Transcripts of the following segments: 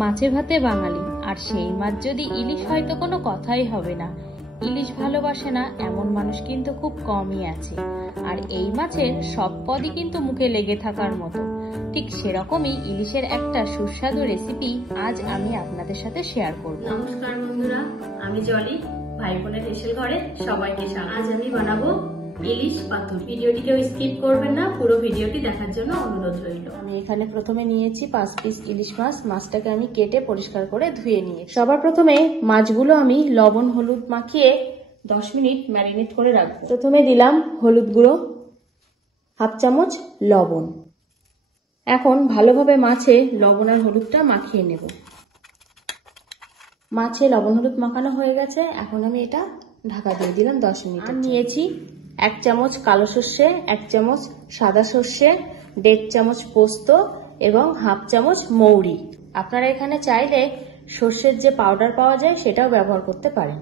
মাছে ভাতে বাঙালি, আর সেই মাছ যদি ইলিশ হয় তো কোনো কথাই হবে না। ইলিশ ভালোবাসে না এমন মানুষ কিন্তু খুব কমই আছে। আর এই মাছের সব পদই কিন্তু মুখে লেগে থাকার মতো। ঠিক সেরকমই ইলিশের একটা সুস্বাদু রেসিপি আজ আমি আপনাদের সাথে শেয়ার করব। নমস্কার বন্ধুরা, আমি জলি, ভাই বোনের হেসেল ঘরে সবাইকে স্বাগত। আজ আমি বানাবো ইলিশ পাতুরি। ভিডিওটি কেউ স্কিপ করবেন না, পুরো ভিডিওটি দেখার জন্য অনুরোধ রইল। আমি এখানে প্রথমে নিয়েছি 5 পিস ইলিশ মাছ। মাছটাকে আমি কেটে পরিষ্কার করে ধুয়ে নিয়ে সবার প্রথমে মাছগুলো আমি লবণ হলুদ মাখিয়ে 10 মিনিট ম্যারিনেট করে রাখবো। প্রথমে দিলাম হলুদ গুঁড়ো, হাফ চামচ লবণ। এখন ভালোভাবে মাছে লবণ আর হলুদটা মাখিয়ে নেব। মাছে লবণ হলুদ মাখানো হয়ে গেছে, এখন আমি এটা ঢাকা দিয়ে দিলাম 10 মিনিট। আর নিয়েছি 1 চামচ কালো সর্ষে, 1 চামচ সাদা সর্ষে, 1.5 চামচ পোস্ত এবং হাফ চামচ মৌরি। আপনারা এখানে চাইলে সর্ষের যে পাউডার পাওয়া যায় সেটাও ব্যবহার করতে পারেন।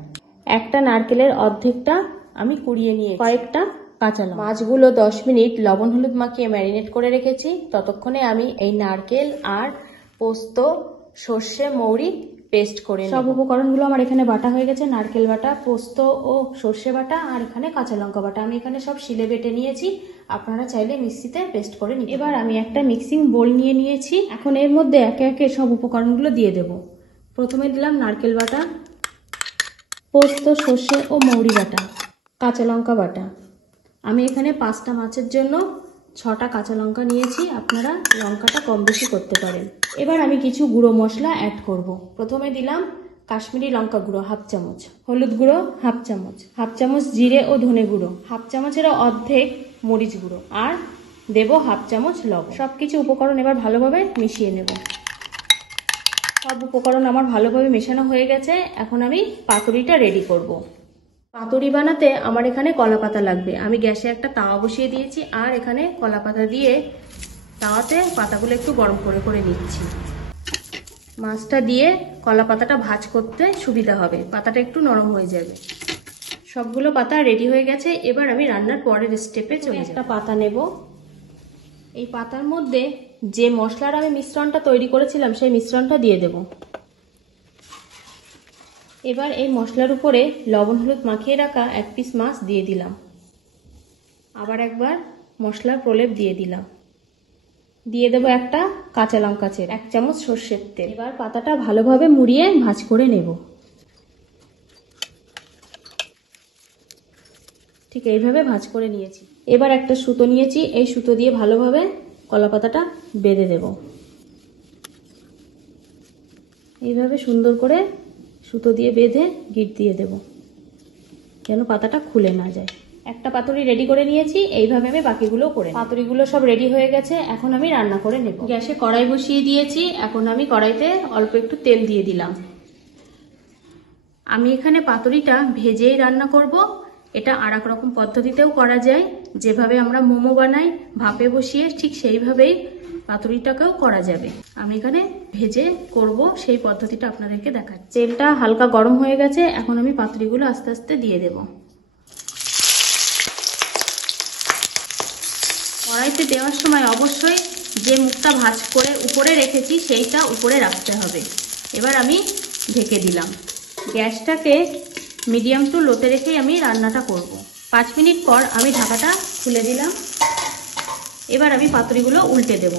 একটা নারকেলের অর্ধেকটা আমি কুড়িয়ে নিয়ে কয়েকটা কাঁচা লঙ্কা। মাছগুলো 10 মিনিট লবণ হলুদ মাখিয়ে ম্যারিনেট করে রেখেছি। ততক্ষণে আমি এই নারকেল আর পোস্ত, সর্ষে, মৌরি পেস্ট করে সব উপকরণগুলো আমার এখানে বাটা হয়ে গেছে। নারকেল বাটা, পোস্ত ও সর্ষে বাটা, আর এখানে কাঁচা লঙ্কা বাটা। আমি এখানে সব শিলে বেটে নিয়েছি, আপনারা চাইলে মিক্সিতে পেস্ট করে নিন। এবার আমি একটা মিক্সিং বোল নিয়ে নিয়েছি। এখন এর মধ্যে একে একে সব উপকরণগুলো দিয়ে দেব। প্রথমে দিলাম নারকেল বাটা, পোস্ত, সর্ষে ও মৌরি বাটা, কাঁচা লঙ্কা বাটা। আমি এখানে 5টা মাছের জন্য 6টা কাঁচা লঙ্কা নিয়েছি, আপনারা লঙ্কাটা কম বেশি করতে পারেন। এবার আমি কিছু গুঁড়ো মশলা অ্যাড করব। প্রথমে দিলাম কাশ্মীরি লঙ্কা গুঁড়ো হাফ চামচ, হলুদ গুঁড়ো হাফ চামচ, হাফ চামচ জিরে ও ধনে গুঁড়ো, হাফ চামচের অর্ধেক মরিচ গুঁড়ো, আর দেব হাফ চামচ লবণ। সবকিছু উপকরণ এবার ভালোভাবে মিশিয়ে নেব। সব উপকরণ আমার ভালোভাবে মেশানো হয়ে গেছে। এখন আমি পাতুরিটা রেডি করব। পাতুরি বানাতে আমার এখানে কলা পাতা লাগবে। আমি গ্যাসে একটা তাওয়া বসিয়ে দিয়েছি, আর এখানে কলা পাতা দিয়ে তাওয়াতে পাতাগুলো একটু গরম করে করে নিচ্ছি। মাছটা দিয়ে কলা পাতাটা ভাজ করতে সুবিধা হবে, পাতাটা একটু নরম হয়ে যাবে। সবগুলো পাতা রেডি হয়ে গেছে। এবার আমি রান্নার পরের স্টেপে চলে যাব। একটা পাতা নেব। এই পাতার মধ্যে যে মশলার আমি মিশ্রণটা তৈরি করেছিলাম সেই মিশ্রণটা দিয়ে দেব। এবার এই মশলার উপরে লবণ হলুদ মাখিয়ে রাখা 1 পিস মাছ দিয়ে দিলাম। আবার একবার মশলার প্রলেপ দিয়ে দিলাম। দিয়ে দেবো একটা কাঁচা লঙ্কা চেরা, 1 চামচ সর্ষের তেল। এবার পাতাটা ভালোভাবে মুড়িয়ে ভাজ করে নেব। ঠিক এইভাবে ভাজ করে নিয়েছি। এবার একটা সুতো নিয়েছি, এই সুতো দিয়ে ভালোভাবে কলা পাতাটা বেঁধে দেব। এইভাবে সুন্দর করে সুতো দিয়ে বেঁধে গিট দিয়ে দেব, যেন পাতাটা খুলে না যায়। একটা পাতুরি রেডি করে নিয়েছি, এইভাবে আমি বাকিগুলো করে। পাতুরিগুলো সব রেডি হয়ে গেছে, এখন আমি রান্না করে নেব। গ্যাসে কড়াই বসিয়ে দিয়েছি, এখন আমি কড়াইতে অল্প একটু তেল দিয়ে দিলাম। আমি এখানে পাতুরিটা ভেজেই রান্না করব। এটা আর এক রকম পদ্ধতিতেও করা যায়, যেভাবে আমরা মোমো বানাই ভাপে বসিয়ে, ঠিক সেইভাবেই পাতুরিটাকেও করা যাবে। আমি এখানে ভেজে করব, সেই পদ্ধতিটা আপনাদেরকে দেখাচ্ছি। তেলটা হালকা গরম হয়ে গেছে, এখন আমি পাতুরিগুলো আস্তে আস্তে দিয়ে দেব। কড়াইতে দেওয়ার সময় অবশ্যই যে মুখটা ভাঁজ করে উপরে রেখেছি সেইটা উপরে রাখতে হবে। এবার আমি ঢেকে দিলাম। গ্যাসটাকে মিডিয়াম টু লোতে রেখেই আমি রান্নাটা করব। 5 মিনিট পর আমি ঢাকাটা খুলে দিলাম। এবার আমি পাতুরিগুলো উল্টে দেব।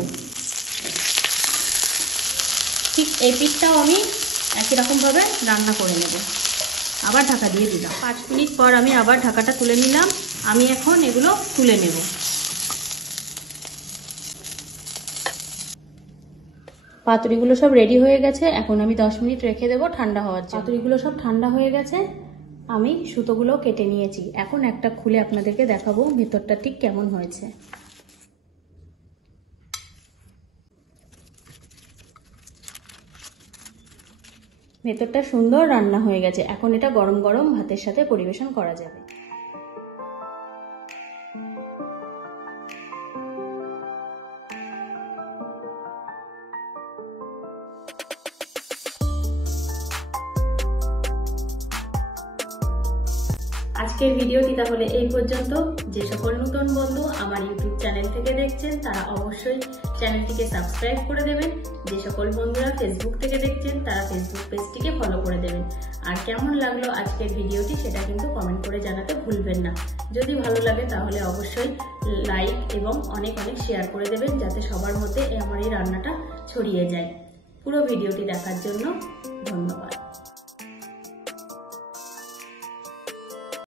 ঠিক এই পিঠটাও আমি একই রকমভাবে রান্না করে নেব। আবার ঢাকা দিয়ে দিলাম। 5 মিনিট পর আমি আবার ঢাকাটা তুলে নিলাম। আমি এখন এগুলো তুলে নেব। পাতুরিগুলো সব রেডি হয়ে গেছে, এখন আমি 10 মিনিট রেখে দেবো ঠান্ডা হওয়ার জন্য। পাতুরিগুলো সব ঠান্ডা হয়ে গেছে, আমি সুতোগুলো কেটে নিয়েছি। এখন একটা খুলে আপনাদেরকে দেখাবো ভেতরটা ঠিক কেমন হয়েছে। ভেতরটা সুন্দর রান্না হয়ে গেছে। এখন এটা গরম গরম ভাতের সাথে পরিবেশন করা যাবে। আজকের ভিডিওটি তাহলে এই পর্যন্ত। যে সকল নতুন বন্ধু আমার ইউটিউব চ্যানেল থেকে দেখছেন তারা অবশ্যই চ্যানেলটিকে সাবস্ক্রাইব করে দেবেন। যে সকল বন্ধুরা ফেসবুক থেকে দেখছেন তারা ফেসবুক পেজটিকে ফলো করে দেবেন। আর কেমন লাগলো আজকের ভিডিওটি সেটা কিন্তু কমেন্ট করে জানাতে ভুলবেন না। যদি ভালো লাগে তাহলে অবশ্যই লাইক এবং অনেক অনেক শেয়ার করে দেবেন, যাতে সবার মধ্যে আমার এই রান্নাটা ছড়িয়ে যায়। পুরো ভিডিওটি দেখার জন্য ধন্যবাদ।